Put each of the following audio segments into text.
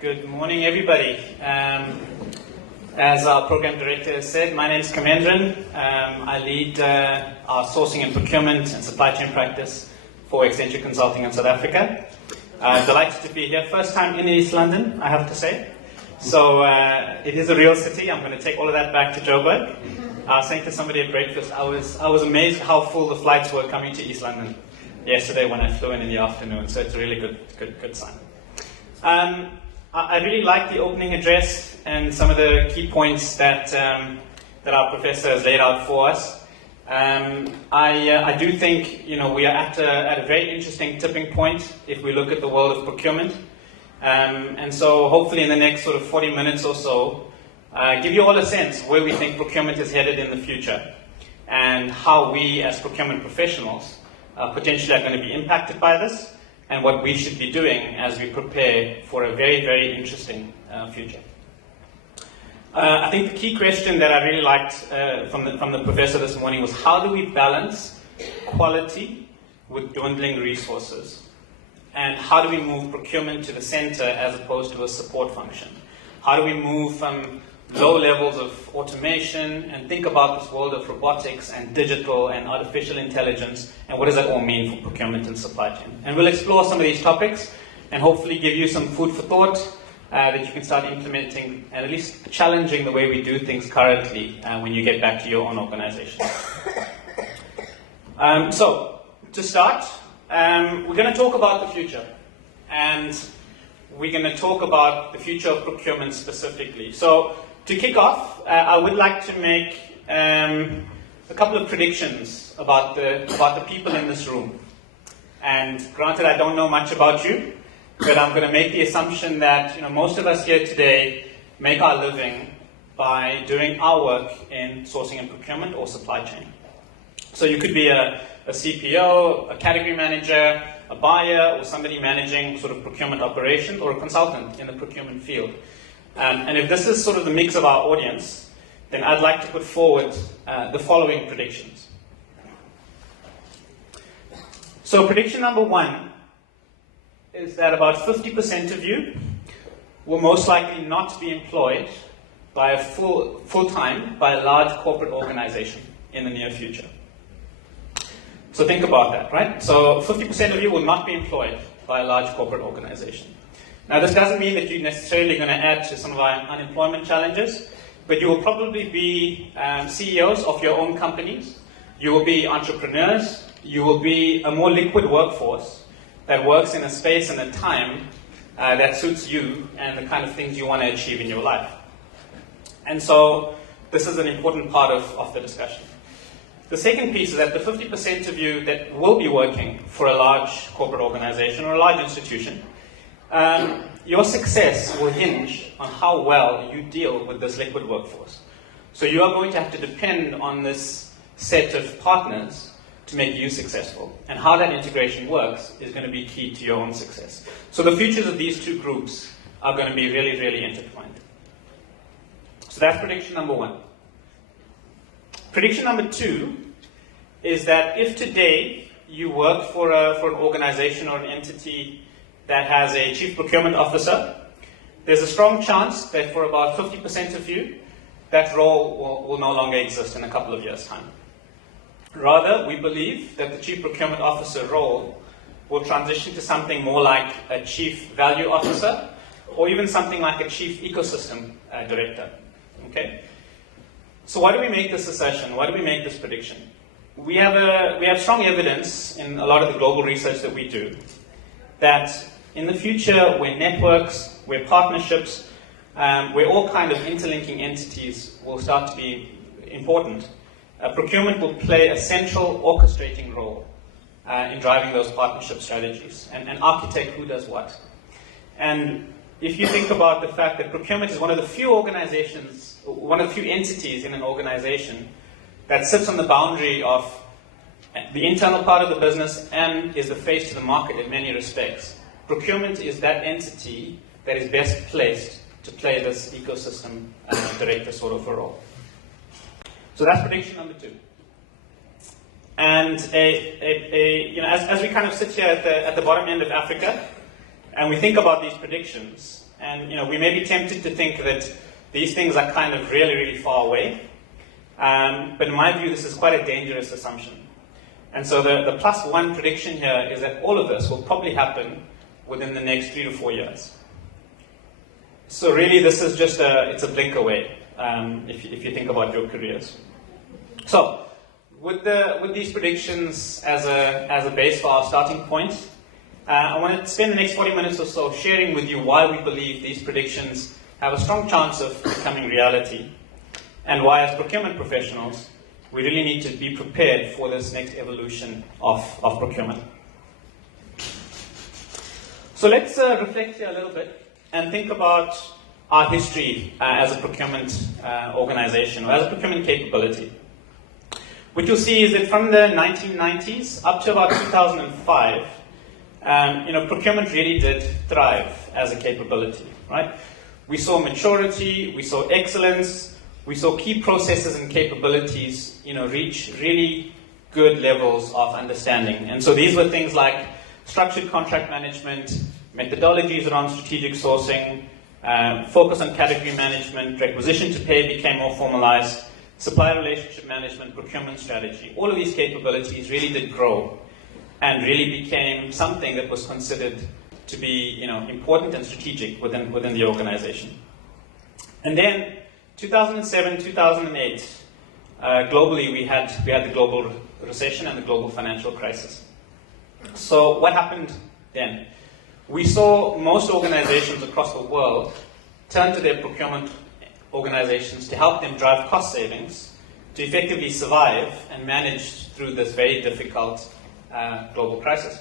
Good morning, everybody. As our program director has said, my name is Kamendran. I lead our sourcing and procurement and supply chain practice for Accenture Consulting in South Africa. Delighted to be here. First time in East London, I have to say. So it is a real city. I'm going to take all of that back to Joburg. I was saying to somebody at breakfast, I was amazed how full the flights were coming to East London yesterday when I flew in the afternoon. So it's a really good sign. I really like the opening address and some of the key points that our professor has laid out for us. I do think we are at a very interesting tipping point if we look at the world of procurement. And so hopefully in the next sort of 40 minutes or so, give you all a sense where we think procurement is headed in the future and how we as procurement professionals potentially are going to be impacted by this, and what we should be doing as we prepare for a very, very interesting future. I think the key question that I really liked from the professor this morning was, how do we balance quality with dwindling resources? And how do we move procurement to the center as opposed to a support function? How do we move from low levels of automation and think about this world of robotics and digital and artificial intelligence, and what does that all mean for procurement and supply chain? And we'll explore some of these topics and hopefully give you some food for thought that you can start implementing and at least challenging the way we do things currently when you get back to your own organization. So, to start, we're going to talk about the future, and we're going to talk about the future of procurement specifically. So, to kick off, I would like to make a couple of predictions about the people in this room. And granted, I don't know much about you, but I'm going to make the assumption that most of us here today make our living by doing our work in sourcing and procurement or supply chain. So you could be a CPO, a category manager, a buyer, or somebody managing sort of procurement operations, or a consultant in the procurement field. And if this is sort of the mix of our audience, then I'd like to put forward the following predictions. So prediction number one is that about 50% of you will most likely not be employed by a full-time by a large corporate organization in the near future. So think about that, right? So 50% of you will not be employed by a large corporate organization. Now, this doesn't mean that you're necessarily going to add to some of our unemployment challenges, but you will probably be CEOs of your own companies. You will be entrepreneurs. You will be a more liquid workforce that works in a space and a time that suits you and the kind of things you want to achieve in your life. And so this is an important part of the discussion. The second piece is that the 50% of you that will be working for a large corporate organization or a large institution, your success will hinge on how well you deal with this liquid workforce. So you are going to have to depend on this set of partners to make you successful. And how that integration works is going to be key to your own success. So the futures of these two groups are going to be really, really intertwined. So that's prediction number one. Prediction number two is that if today you work for an organization or an entity that has a chief procurement officer, there's a strong chance that for about 50% of you, that role will no longer exist in a couple of years' time. Rather, we believe that the chief procurement officer role will transition to something more like a chief value officer, or even something like a chief ecosystem director. Okay? So why do we make this assertion? Why do we make this prediction? We have strong evidence in a lot of the global research that we do that in the future, where networks, where partnerships, where all kind of interlinking entities will start to be important, procurement will play a central orchestrating role in driving those partnership strategies and architect who does what. And if you think about the fact that procurement is one of the few organizations, one of the few entities in an organization that sits on the boundary of the internal part of the business and is the face to the market in many respects, procurement is that entity that is best placed to play this ecosystem director sort of a role. So that's prediction number two. And as we kind of sit here at the bottom end of Africa, and we think about these predictions, And we may be tempted to think that these things are kind of really, really far away. But in my view, this is quite a dangerous assumption. And so the +1 prediction here is that all of this will probably happen within the next 3 to 4 years. So really, this is just it's a blink away, if you think about your careers. So with these predictions as a base for our starting point, I want to spend the next 40 minutes or so sharing with you why we believe these predictions have a strong chance of becoming reality, and why, as procurement professionals, we really need to be prepared for this next evolution of procurement. So let's reflect here a little bit and think about our history as a procurement organization, or as a procurement capability. What you'll see is that from the 1990s up to about 2005, procurement really did thrive as a capability, right? We saw maturity, we saw excellence, we saw key processes and capabilities, reach really good levels of understanding. And so these were things like structured contract management, methodologies around strategic sourcing, focus on category management, requisition to pay became more formalized, supplier relationship management, procurement strategy. All of these capabilities really did grow and really became something that was considered to be important and strategic within the organization. And then 2007, 2008, globally we had the global recession and the global financial crisis. So what happened then? We saw most organizations across the world turn to their procurement organizations to help them drive cost savings to effectively survive and manage through this very difficult global crisis.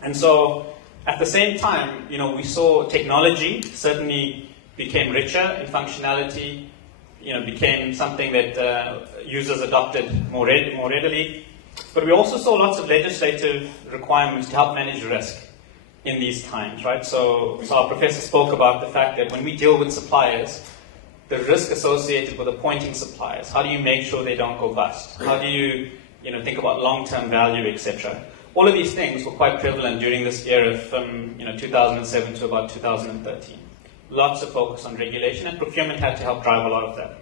And so at the same time, we saw technology certainly became richer in functionality, became something that users adopted more readily. But we also saw lots of legislative requirements to help manage risk in these times, right? So our professor spoke about the fact that when we deal with suppliers, the risk associated with appointing suppliers, how do you make sure they don't go bust? How do you, think about long-term value, etc.? All of these things were quite prevalent during this era from 2007 to about 2013. Lots of focus on regulation, and procurement had to help drive a lot of that.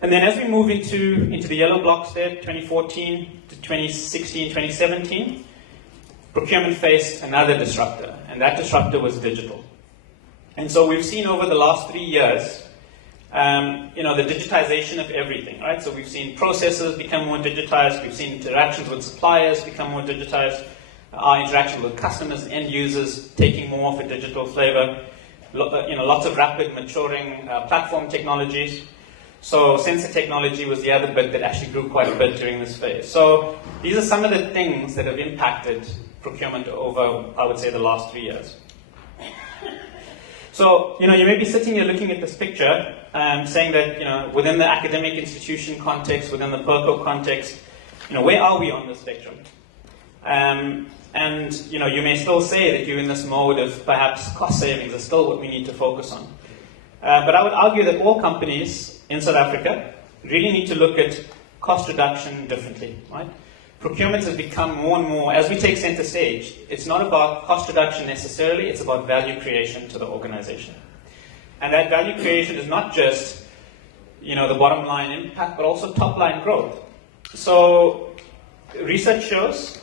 And then as we move into the yellow blocks there, 2014 to 2016, 2017, procurement faced another disruptor, and that disruptor was digital. And so we've seen over the last 3 years, the digitization of everything, right? So we've seen processes become more digitized, we've seen interactions with suppliers become more digitized, our interaction with customers and end users taking more of a digital flavor, lots of rapid maturing platform technologies. So sensor technology was the other bit that actually grew quite a bit during this phase. So these are some of the things that have impacted procurement over, I would say, the last 3 years. So, you may be sitting here looking at this picture, saying that, within the academic institution context, within the PERCO context, where are we on the spectrum? And, you may still say that you're in this mode of perhaps cost savings is still what we need to focus on. But I would argue that all companies in South Africa really need to look at cost reduction differently, right? Procurement has become more and more, as we take center stage, it's not about cost reduction necessarily, it's about value creation to the organization. And that value creation is not just, the bottom line impact, but also top line growth. So research shows,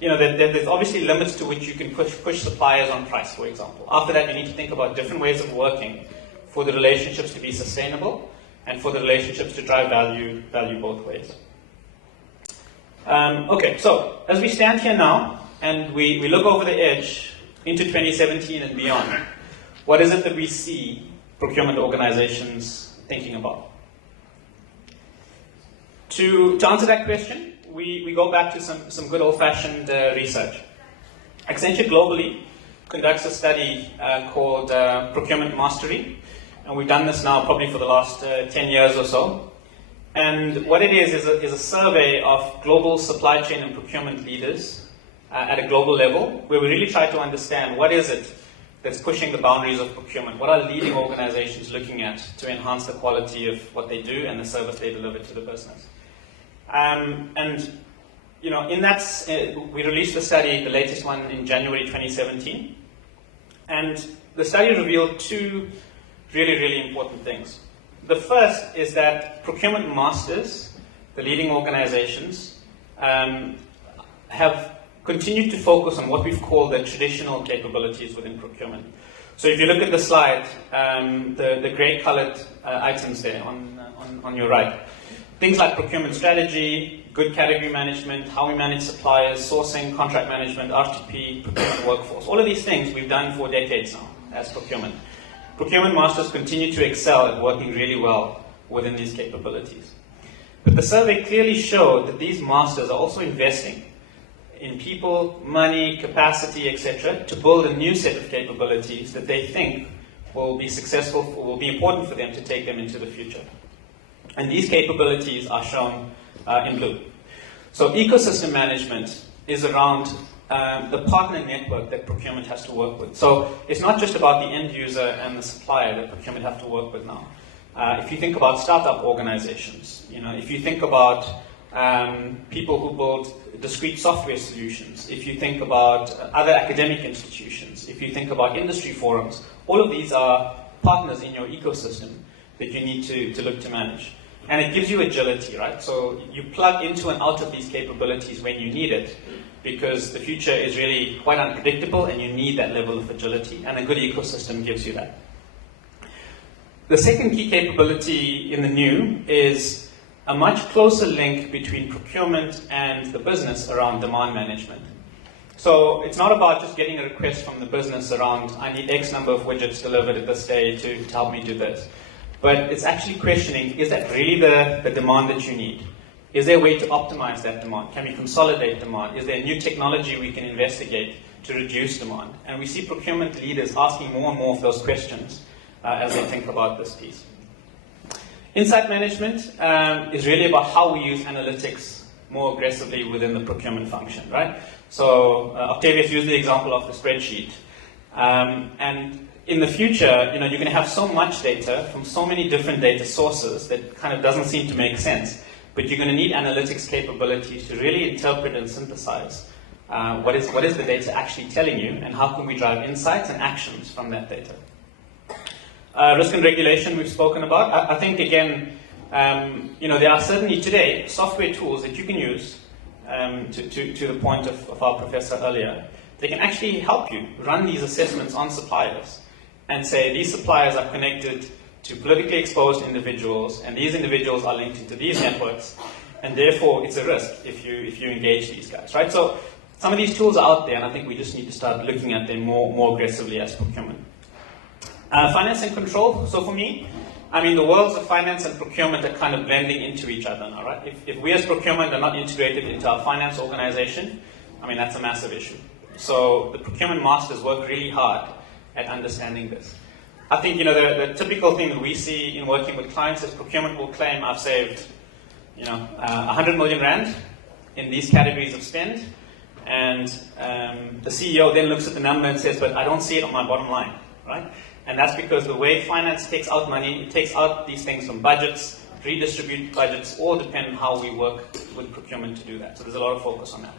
that there's obviously limits to which you can push suppliers on price, for example. After that, you need to think about different ways of working for the relationships to be sustainable and for the relationships to drive value both ways. Okay, so as we stand here now and we look over the edge into 2017 and beyond, what is it that we see procurement organizations thinking about? To answer that question, we go back to some good old-fashioned research. Accenture globally conducts a study called Procurement Mastery, and we've done this now probably for the last 10 years or so. And what it is a survey of global supply chain and procurement leaders at a global level, where we really try to understand what is it that's pushing the boundaries of procurement. What are leading organizations looking at to enhance the quality of what they do and the service they deliver to the business? In that, we released the study, the latest one, in January 2017. And the study revealed two really, really important things. The first is that procurement masters, the leading organizations, have continued to focus on what we've called the traditional capabilities within procurement. So if you look at the slide, the grey-colored items there on your right, things like procurement strategy, good category management, how we manage suppliers, sourcing, contract management, R2P, procurement workforce, all of these things we've done for decades now as procurement. Procurement masters continue to excel at working really well within these capabilities. But the survey clearly showed that these masters are also investing in people, money, capacity, etc., to build a new set of capabilities that they think will be successful, will be important for them to take them into the future. And these capabilities are shown in blue. So ecosystem management is around the partner network that procurement has to work with. So it's not just about the end user and the supplier that procurement have to work with now. If you think about startup organizations, if you think about people who build discrete software solutions, if you think about other academic institutions, if you think about industry forums, all of these are partners in your ecosystem that you need to look to manage. And it gives you agility, right? So you plug into and out of these capabilities when you need it, because the future is really quite unpredictable and you need that level of agility, and a good ecosystem gives you that. The second key capability in the new is a much closer link between procurement and the business around demand management. So it's not about just getting a request from the business around, I need X number of widgets delivered at this day to help me do this. But it's actually questioning, is that really the demand that you need? Is there a way to optimize that demand? Can we consolidate demand? Is there a new technology we can investigate to reduce demand? And we see procurement leaders asking more and more of those questions as they think about this piece. Insight management is really about how we use analytics more aggressively within the procurement function, right? So Octavius used the example of the spreadsheet. And in the future, you're going to have so much data from so many different data sources that kind of doesn't seem to make sense. But you're going to need analytics capabilities to really interpret and synthesize what is the data actually telling you, and how can we drive insights and actions from that data. Risk and regulation we've spoken about. I think, again, there are certainly today software tools that you can use to the point of our professor earlier. They can actually help you run these assessments on suppliers and say these suppliers are connected to politically exposed individuals, and these individuals are linked into these networks, and therefore it's a risk if you engage these guys, right? So some of these tools are out there, and I think we just need to start looking at them more aggressively as procurement. Finance and control. So for me, the worlds of finance and procurement are kind of blending into each other now, right? If we as procurement are not integrated into our finance organization, that's a massive issue. So the procurement masters work really hard at understanding this. I think, the typical thing that we see in working with clients is procurement will claim, I've saved, 100 million rand in these categories of spend, and the CEO then looks at the number and says, but I don't see it on my bottom line, right? And that's because the way finance takes out money, it takes out these things from budgets, redistribute budgets, all depend on how we work with procurement to do that. So there's a lot of focus on that.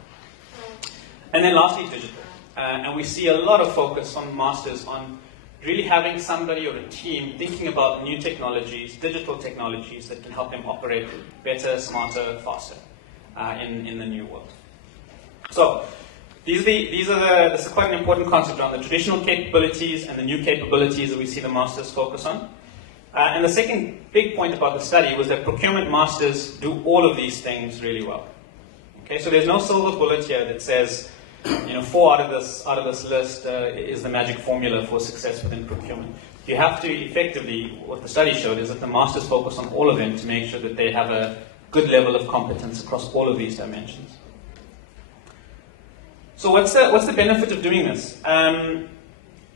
And then lastly, digital. And we see a lot of focus on masters on really having somebody or a team thinking about new technologies, digital technologies that can help them operate better, smarter, faster in the new world. So this is quite an important concept around the traditional capabilities and the new capabilities that we see the masters focus on. And the second big point about the study was that procurement masters do all of these things really well. Okay, so there's no silver bullet here that says, 4 out of this list is the magic formula for success within procurement. You have to effectively, what the study showed is that the masters focus on all of them to make sure that they have a good level of competence across all of these dimensions. So what's the benefit of doing this?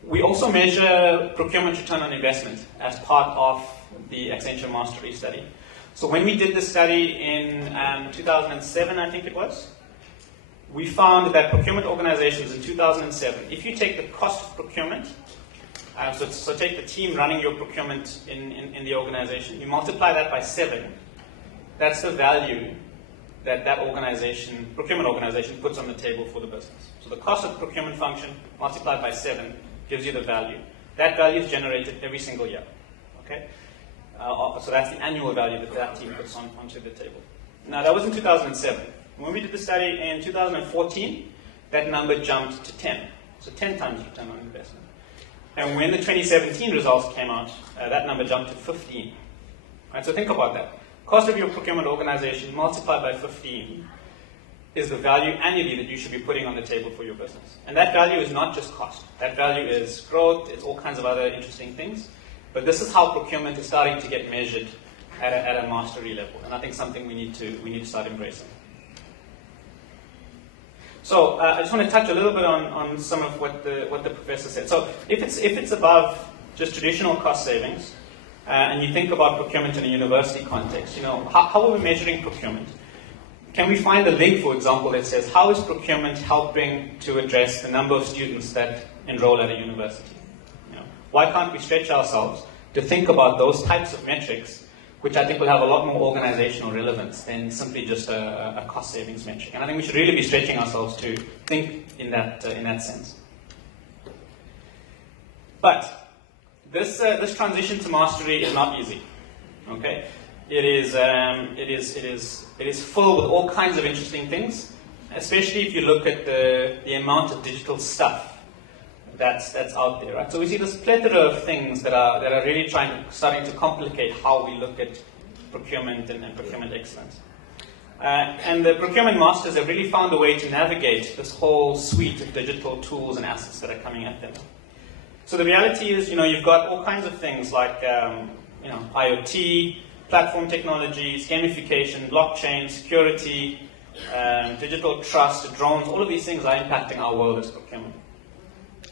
We also measure procurement return on investment as part of the Accenture Mastery study. So when we did this study in 2007, I think it was, we found that procurement organizations in 2007, if you take the cost of procurement, so take the team running your procurement in the organization, you multiply that by 7, that's the value that procurement organization puts on the table for the business. So the cost of the procurement function multiplied by 7 gives you the value. that value is generated every single year. Okay? So that's the annual value that that team puts onto the table. Now, that was in 2007. When we did the study in 2014, that number jumped to 10. So 10 times return on investment. And when the 2017 results came out, that number jumped to 15. Right, so think about that. Cost of your procurement organization multiplied by 15 is the value annually that you should be putting on the table for your business. And that value is not just cost. That value is growth, it's all kinds of other interesting things. But this is how procurement is starting to get measured at a mastery level. And I think something we need to start embracing. So I just want to touch a little bit on some of what the professor said. So if it's above just traditional cost savings, and you think about procurement in a university context, how are we measuring procurement? Can we find a link, for example, that says, how is procurement helping to address the number of students that enroll at a university? Why can't we stretch ourselves to think about those types of metrics, which I think will have a lot more organizational relevance than simply just a cost savings metric? And I think we should really be stretching ourselves to think in that sense. But this transition to mastery is not easy. Okay, it is full with all kinds of interesting things, especially if you look at the amount of digital stuff that's out there. Right? So we see this plethora of things that are really starting to complicate how we look at procurement and procurement excellence. And the procurement masters have really found a way to navigate this whole suite of digital tools and assets that are coming at them. So the reality is, you've got all kinds of things like, IoT, platform technologies, gamification, blockchain, security, digital trust, drones. All of these things are impacting our world as procurement.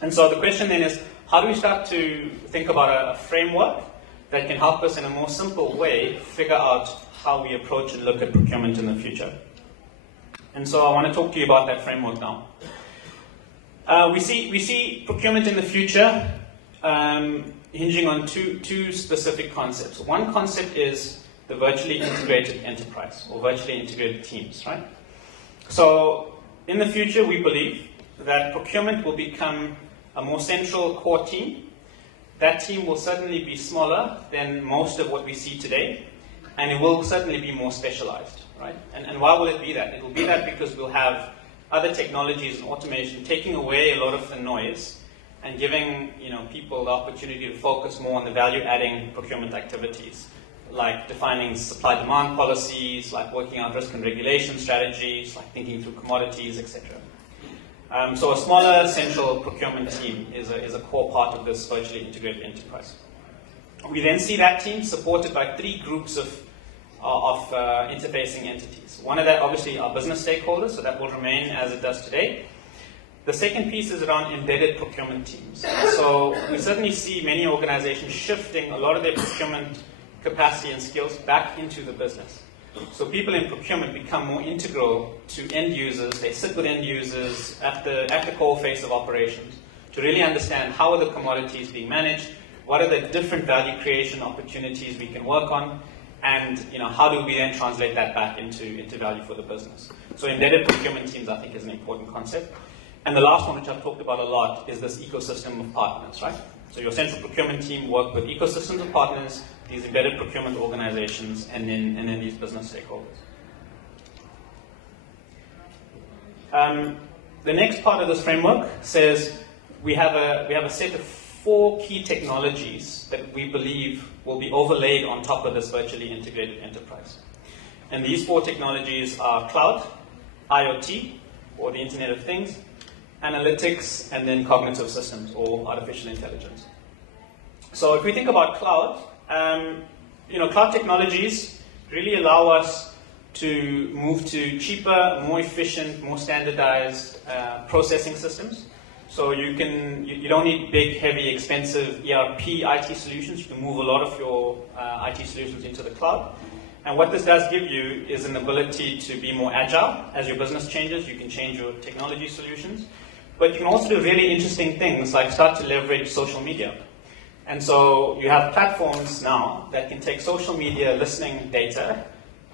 And so the question then is, how do we start to think about a framework that can help us in a more simple way figure out how we approach and look at procurement in the future? And so I want to talk to you about that framework now. We see procurement in the future hinging on two specific concepts. One concept is the virtually integrated enterprise, or virtually integrated teams, right? So in the future, we believe that procurement will become a more central core team. That team will certainly be smaller than most of what we see today, and it will certainly be more specialized, right? And why will it be that? It will be that because we'll have other technologies and automation taking away a lot of the noise and giving people the opportunity to focus more on the value-adding procurement activities, like defining supply-demand policies, like working out risk and regulation strategies, like thinking through commodities, etc. So a smaller central procurement team is a core part of this virtually integrated enterprise. We then see that team supported by three groups of interfacing entities. One of that, obviously, are business stakeholders, so that will remain as it does today. The second piece is around embedded procurement teams. So we certainly see many organizations shifting a lot of their procurement capacity and skills back into the business. So people in procurement become more integral to end users. They sit with end users at the core face of operations to really understand how are the commodities being managed, what are the different value creation opportunities we can work on, and how do we then translate that back into value for the business. So embedded procurement teams, I think, is an important concept. And the last one, which I've talked about a lot, is this ecosystem of partners, right? So your central procurement team work with ecosystems of partners, these embedded procurement organizations, and then these business stakeholders. The next part of this framework says we have a set of 4 key technologies that we believe will be overlaid on top of this virtually integrated enterprise. And these 4 technologies are cloud, IoT, or the Internet of Things, analytics, and then cognitive systems, or artificial intelligence. So if we think about cloud, cloud technologies really allow us to move to cheaper, more efficient, more standardized processing systems. So you don't need big, heavy, expensive ERP IT solutions. You can move a lot of your IT solutions into the cloud. And what this does give you is an ability to be more agile. As your business changes, you can change your technology solutions. But you can also do really interesting things like start to leverage social media. And so you have platforms now that can take social media listening data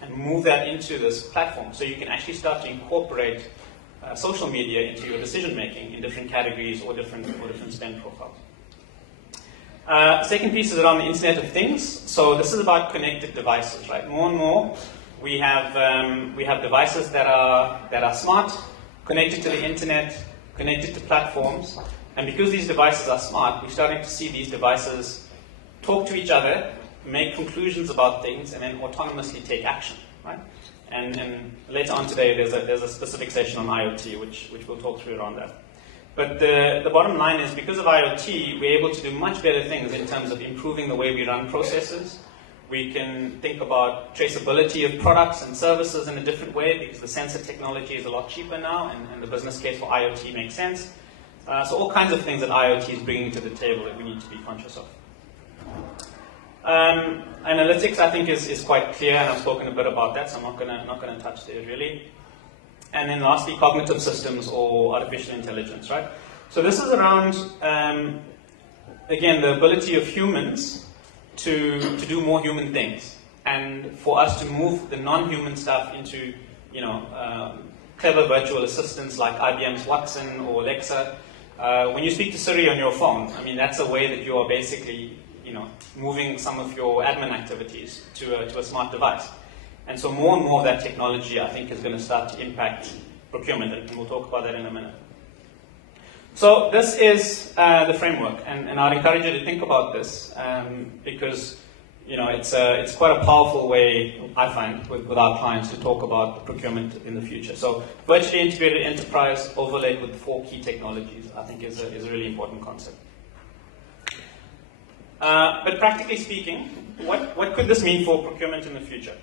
and move that into this platform. So you can actually start to incorporate social media into your decision making in different categories or different spend profiles. Second piece is around the Internet of Things. So this is about connected devices, right? More and more, we have devices that are smart, connected to the internet, connected to platforms, and because these devices are smart, we're starting to see these devices talk to each other, make conclusions about things, and then autonomously take action, right? And later on today, there's a specific session on IoT, which we'll talk through around that. But the bottom line is, because of IoT, we're able to do much better things in terms of improving the way we run processes. We can think about traceability of products and services in a different way, because the sensor technology is a lot cheaper now, and the business case for IoT makes sense. So all kinds of things that IoT is bringing to the table that we need to be conscious of. Analytics, I think, is quite clear, and I've spoken a bit about that, so I'm not going to touch there really. And then lastly, cognitive systems or artificial intelligence, right? So this is around, again, the ability of humans to do more human things, and for us to move the non-human stuff into, clever virtual assistants like IBM's Watson or Alexa. When you speak to Siri on your phone, I mean, that's a way that you are basically, moving some of your admin activities to a smart device. And so more and more of that technology, I think, is going to start to impact procurement, and we'll talk about that in a minute. So this is the framework, and I'd encourage you to think about this, because it's quite a powerful way, I find, with our clients to talk about procurement in the future. So virtually integrated enterprise overlaid with 4 key technologies, I think, is a really important concept. But practically speaking, what could this mean for procurement in the future?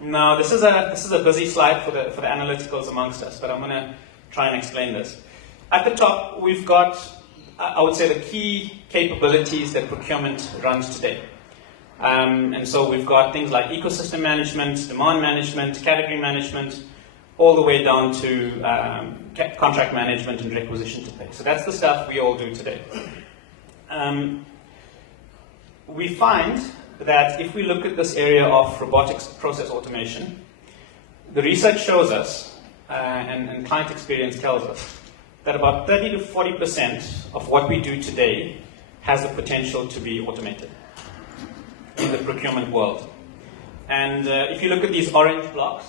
Now, this is a busy slide for the analyticals amongst us, but I'm going to try and explain this. At the top, we've got, I would say, the key capabilities that procurement runs today. And so we've got things like ecosystem management, demand management, category management, all the way down to contract management and requisition to pay. So that's the stuff we all do today. We find that if we look at this area of robotics process automation, the research shows us, and client experience tells us, that about 30 to 40% of what we do today has the potential to be automated in the procurement world. And if you look at these orange blocks,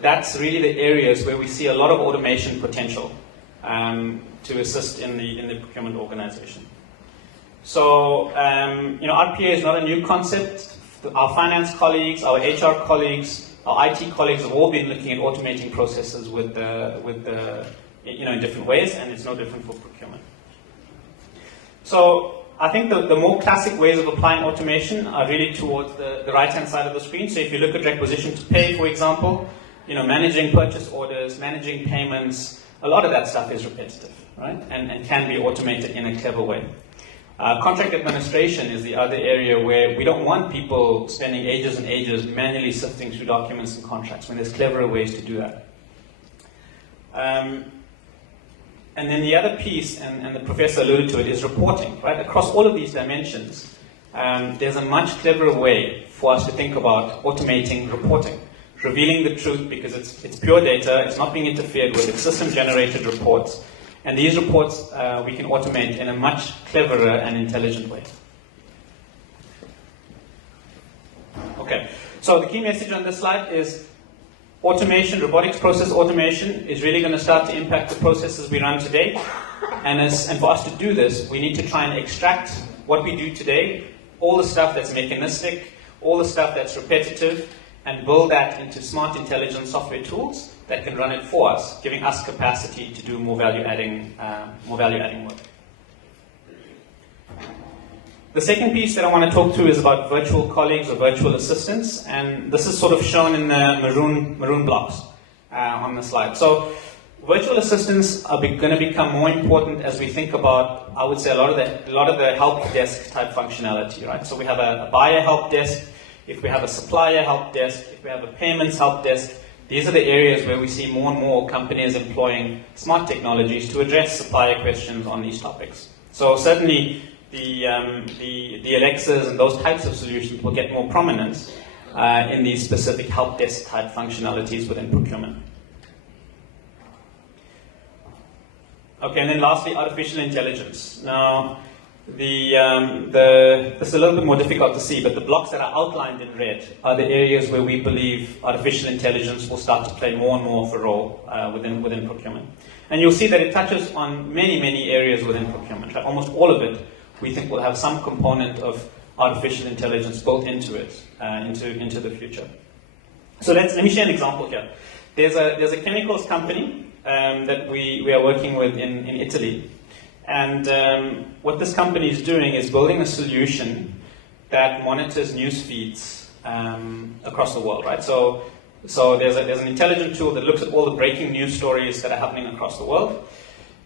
that's really the areas where we see a lot of automation potential to assist in the procurement organization. So, RPA is not a new concept. Our finance colleagues, our HR colleagues, our IT colleagues have all been looking at automating processes in different ways, and it's no different for procurement. So, I think the more classic ways of applying automation are really towards the right-hand side of the screen. So, if you look at requisition to pay, for example, managing purchase orders, managing payments, a lot of that stuff is repetitive, right? And can be automated in a clever way. Contract administration is the other area where we don't want people spending ages and ages manually sifting through documents and contracts, when there's cleverer ways to do that. And then the other piece, and the professor alluded to it, is reporting, right? Across all of these dimensions, there's a much cleverer way for us to think about automating reporting, revealing the truth, because it's pure data, it's not being interfered with, it's system-generated reports. And these reports we can automate in a much cleverer and intelligent way. Okay, so the key message on this slide is automation, robotics process automation is really going to start to impact the processes we run today. And for us to do this, we need to try and extract what we do today, all the stuff that's mechanistic, all the stuff that's repetitive, and build that into smart, intelligent software tools that can run it for us, giving us capacity to do more value-adding work. The second piece that I want to talk to is about virtual colleagues or virtual assistants, and this is sort of shown in the maroon blocks on the slide. So virtual assistants are going to become more important as we think about, I would say, a lot of the help desk type functionality, right? So we have a buyer help desk, if we have a supplier help desk, if we have a payments help desk. These are the areas where we see more and more companies employing smart technologies to address supplier questions on these topics. So certainly the Alexas and those types of solutions will get more prominence in these specific help desk type functionalities within procurement. Okay, and then lastly, artificial intelligence. Now, This is a little bit more difficult to see, but the blocks that are outlined in red are the areas where we believe artificial intelligence will start to play more and more of a role within procurement. And you'll see that it touches on many, many areas within procurement. Right? Almost all of it, we think, will have some component of artificial intelligence built into it, into the future. So let me share an example here. There's a chemicals company that we are working with in Italy. And what this company is doing is building a solution that monitors news feeds across the world, right? So there's an intelligent tool that looks at all the breaking news stories that are happening across the world.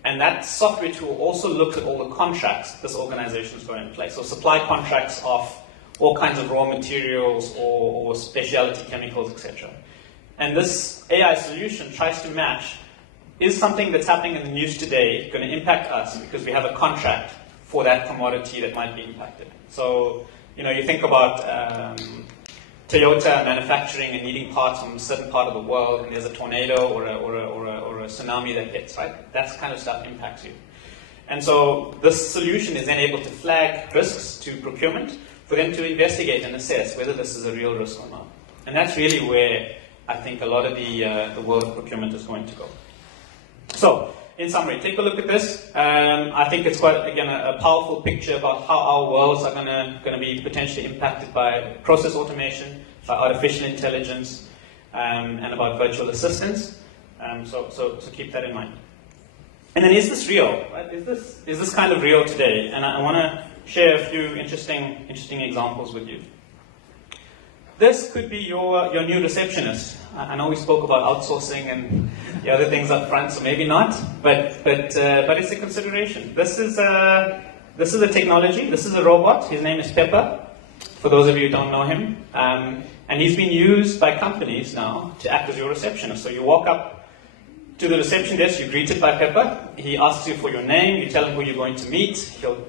And that software tool also looks at all the contracts this organization is going in place. So supply contracts of all kinds of raw materials or specialty chemicals, etc. And this AI solution tries to match, is something that's happening in the news today going to impact us because we have a contract for that commodity that might be impacted? So, you think about Toyota manufacturing and needing parts from a certain part of the world, and there's a tornado or a tsunami that hits, right? That kind of stuff impacts you. And so this solution is then able to flag risks to procurement for them to investigate and assess whether this is a real risk or not. And that's really where I think a lot of the world of procurement is going to go. So, in summary, take a look at this. I think it's quite, again, a powerful picture about how our worlds are going to be potentially impacted by process automation, by artificial intelligence, and about virtual assistants. So keep that in mind. And then, is this real? Right? Is this kind of real today? And I want to share a few interesting examples with you. This could be your new receptionist. I know we spoke about outsourcing and the other things up front, so maybe not, but it's a consideration. This is a technology. This is a robot. His name is Pepper, for those of you who don't know him. And he's been used by companies now to act as your receptionist. So you walk up to the reception desk, you're greeted by Pepper. He asks you for your name. You tell him who you're going to meet. He'll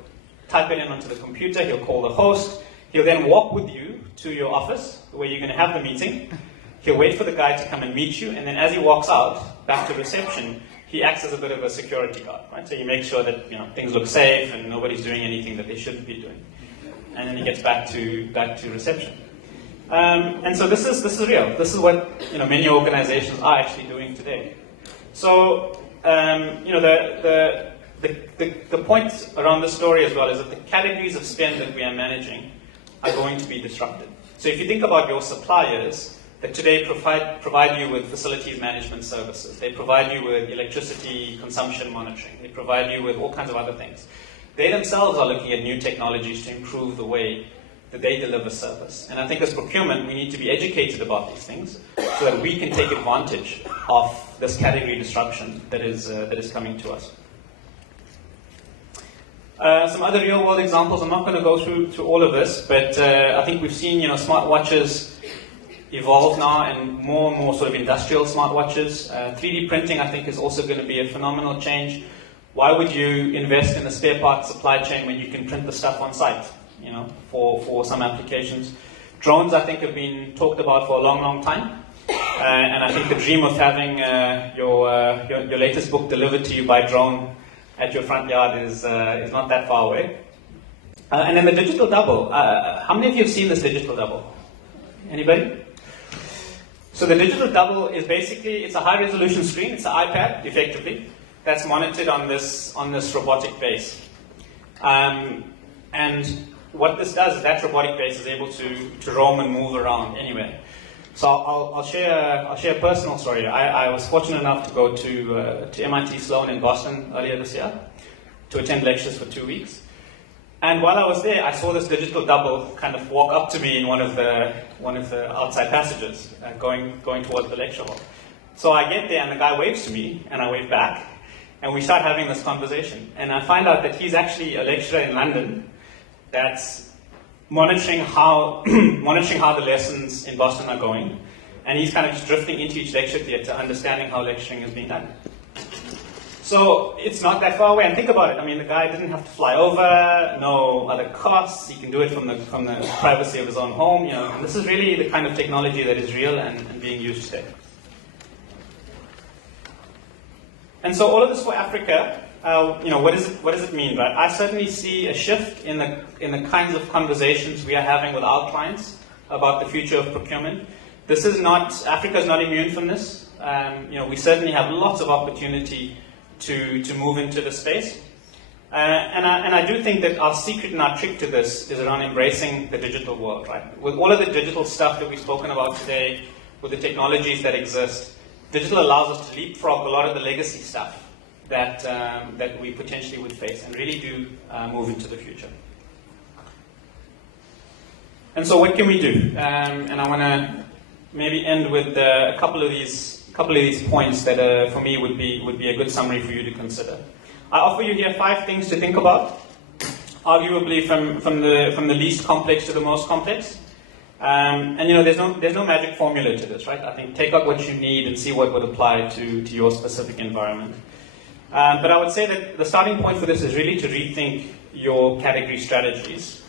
type it in onto the computer. He'll call the host. He'll then walk with you to your office where you're going to have the meeting. He'll wait for the guy to come and meet you, and then as he walks out back to reception, he acts as a bit of a security guard, right? So you make sure that things look safe and nobody's doing anything that they shouldn't be doing. And then he gets back to reception. And so this is real. This is what many organizations are actually doing today. So the point around this story as well is that the categories of spend that we are managing are going to be disrupted. So if you think about your suppliers that today provide you with facilities management services, they provide you with electricity consumption monitoring, they provide you with all kinds of other things. They themselves are looking at new technologies to improve the way that they deliver service. And I think as procurement, we need to be educated about these things so that we can take advantage of this category disruption that is coming to us. Some other real-world examples. I'm not going to go through all of this, but I think we've seen smartwatches evolve now, and more and more sort of industrial smartwatches. 3D printing, I think, is also going to be a phenomenal change. Why would you invest in a spare parts supply chain when you can print the stuff on site? For some applications. Drones, I think, have been talked about for a long, long time. And I think the dream of having your latest book delivered to you by drone at your front yard is not that far away. And then the digital double. How many of you have seen this digital double? Anybody? So the digital double is basically, it's a high resolution screen, it's an iPad, effectively, that's monitored on this robotic base. And what this does is that robotic base is able to roam and move around anywhere. So I'll share a personal story. I was fortunate enough to go to MIT Sloan in Boston earlier this year to attend lectures for 2 weeks. And while I was there, I saw this digital double kind of walk up to me in one of the outside passages, going towards the lecture hall. So I get there, and the guy waves to me, and I wave back, and we start having this conversation. And I find out that he's actually a lecturer in London that's monitoring how the lessons in Boston are going, and he's kind of just drifting into each lecture theatre, understanding how lecturing is being done. So it's not that far away, and think about it. I mean, the guy didn't have to fly over, no other costs. He can do it from the privacy of his own home. And this is really the kind of technology that is real and being used today. And so all of this for Africa. what does it mean, right? I certainly see a shift in the kinds of conversations we are having with our clients about the future of procurement. Africa is not immune from this. We certainly have lots of opportunity to move into the space. And I do think that our secret and our trick to this is around embracing the digital world, right? With all of the digital stuff that we've spoken about today, with the technologies that exist, digital allows us to leapfrog a lot of the legacy stuff that we potentially would face and really do move into the future. And so what can we do? And I want to maybe end with a couple of these points that for me would be a good summary for you to consider. I offer you here 5 things to think about, arguably from the least complex to the most complex. And there's no magic formula to this, right? I think take out what you need and see what would apply to your specific environment. But I would say that the starting point for this is really to rethink your category strategies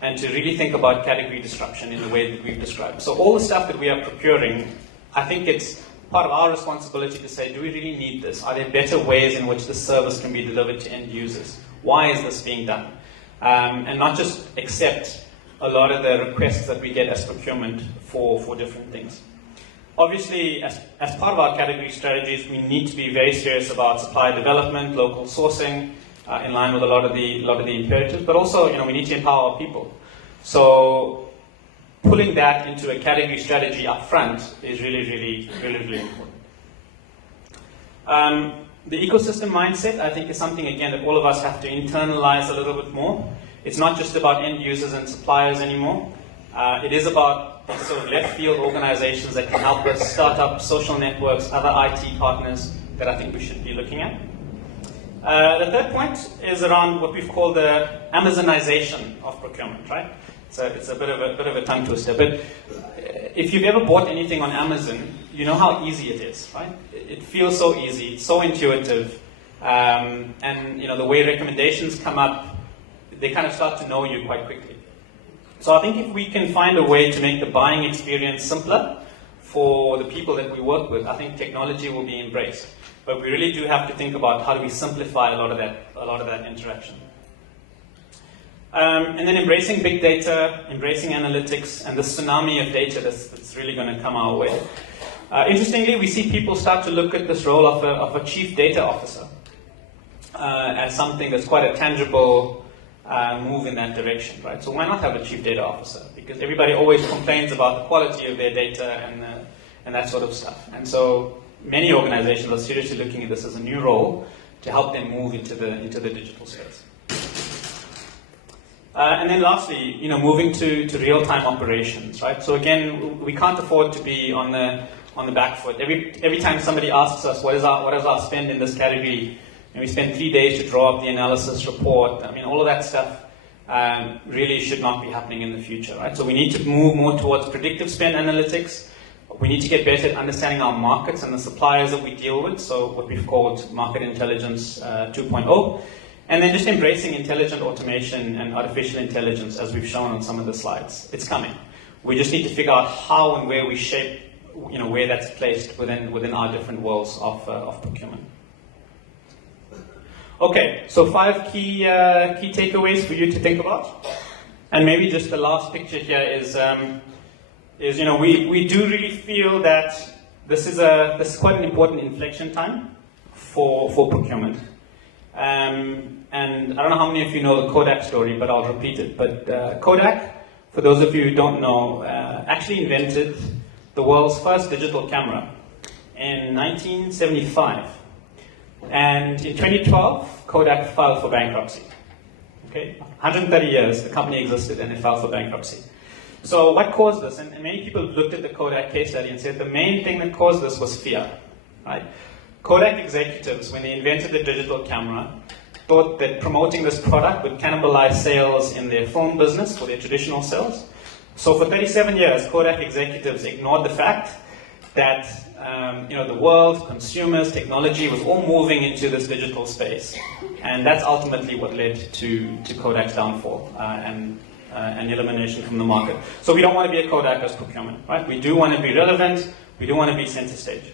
and to really think about category disruption in the way that we've described. So all the stuff that we are procuring, I think it's part of our responsibility to say, do we really need this? Are there better ways in which this service can be delivered to end users? Why is this being done? And not just accept a lot of the requests that we get as procurement for different things. Obviously, as part of our category strategies, we need to be very serious about supply development, local sourcing, in line with a lot of the imperatives, but also, we need to empower our people. So pulling that into a category strategy up front is really important. The ecosystem mindset, I think, is something, again, that all of us have to internalize a little bit more. It's not just about end users and suppliers anymore. It is about these sort of left field organizations that can help us start up social networks, other IT partners that I think we should be looking at. The third point is around what we've called the Amazonization of procurement, right? So it's a bit of a tongue twister, but if you've ever bought anything on Amazon, you know how easy it is, right? It feels so easy, it's so intuitive, and the way recommendations come up, they kind of start to know you quite quickly. So I think if we can find a way to make the buying experience simpler for the people that we work with, I think technology will be embraced. But we really do have to think about how do we simplify a lot of that interaction. And then embracing big data, embracing analytics, and the tsunami of data that's really going to come our way. Interestingly, we see people start to look at this role of a chief data officer as something that's quite a tangible move in that direction, right? So why not have a chief data officer? Because everybody always complains about the quality of their data and that sort of stuff. And so many organizations are seriously looking at this as a new role to help them move into the digital space. And then lastly, moving to real-time operations, right? So again, we can't afford to be on the back foot. Every time somebody asks us what is our spend in this category, and we spend 3 days to draw up the analysis report. All of that stuff really should not be happening in the future, right? So we need to move more towards predictive spend analytics. We need to get better at understanding our markets and the suppliers that we deal with, so what we've called market intelligence 2.0. And then just embracing intelligent automation and artificial intelligence, as we've shown on some of the slides. It's coming. We just need to figure out how and where we shape, where that's placed within our different worlds of procurement. Okay, so 5 key takeaways for you to think about. And maybe just the last picture here is we do really feel that this is quite an important inflection time for procurement. And I don't know how many of you know the Kodak story, but I'll repeat it. But Kodak, for those of you who don't know, actually invented the world's first digital camera in 1975. And in 2012, Kodak filed for bankruptcy. Okay, 130 years the company existed and it filed for bankruptcy. So what caused this? And many people looked at the Kodak case study and said the main thing that caused this was fear, right? Kodak executives, when they invented the digital camera, thought that promoting this product would cannibalize sales in their film business or their traditional sales. So for 37 years, Kodak executives ignored the fact that the world, consumers, technology was all moving into this digital space. And that's ultimately what led to Kodak's downfall and elimination from the market. So we don't want to be a Kodak as procurement, right? We do want to be relevant. We do want to be center stage.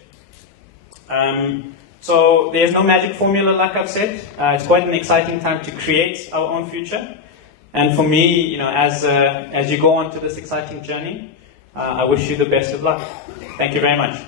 So there's no magic formula, like I've said. It's quite an exciting time to create our own future. And for me, as you go on to this exciting journey, I wish you the best of luck. Thank you very much.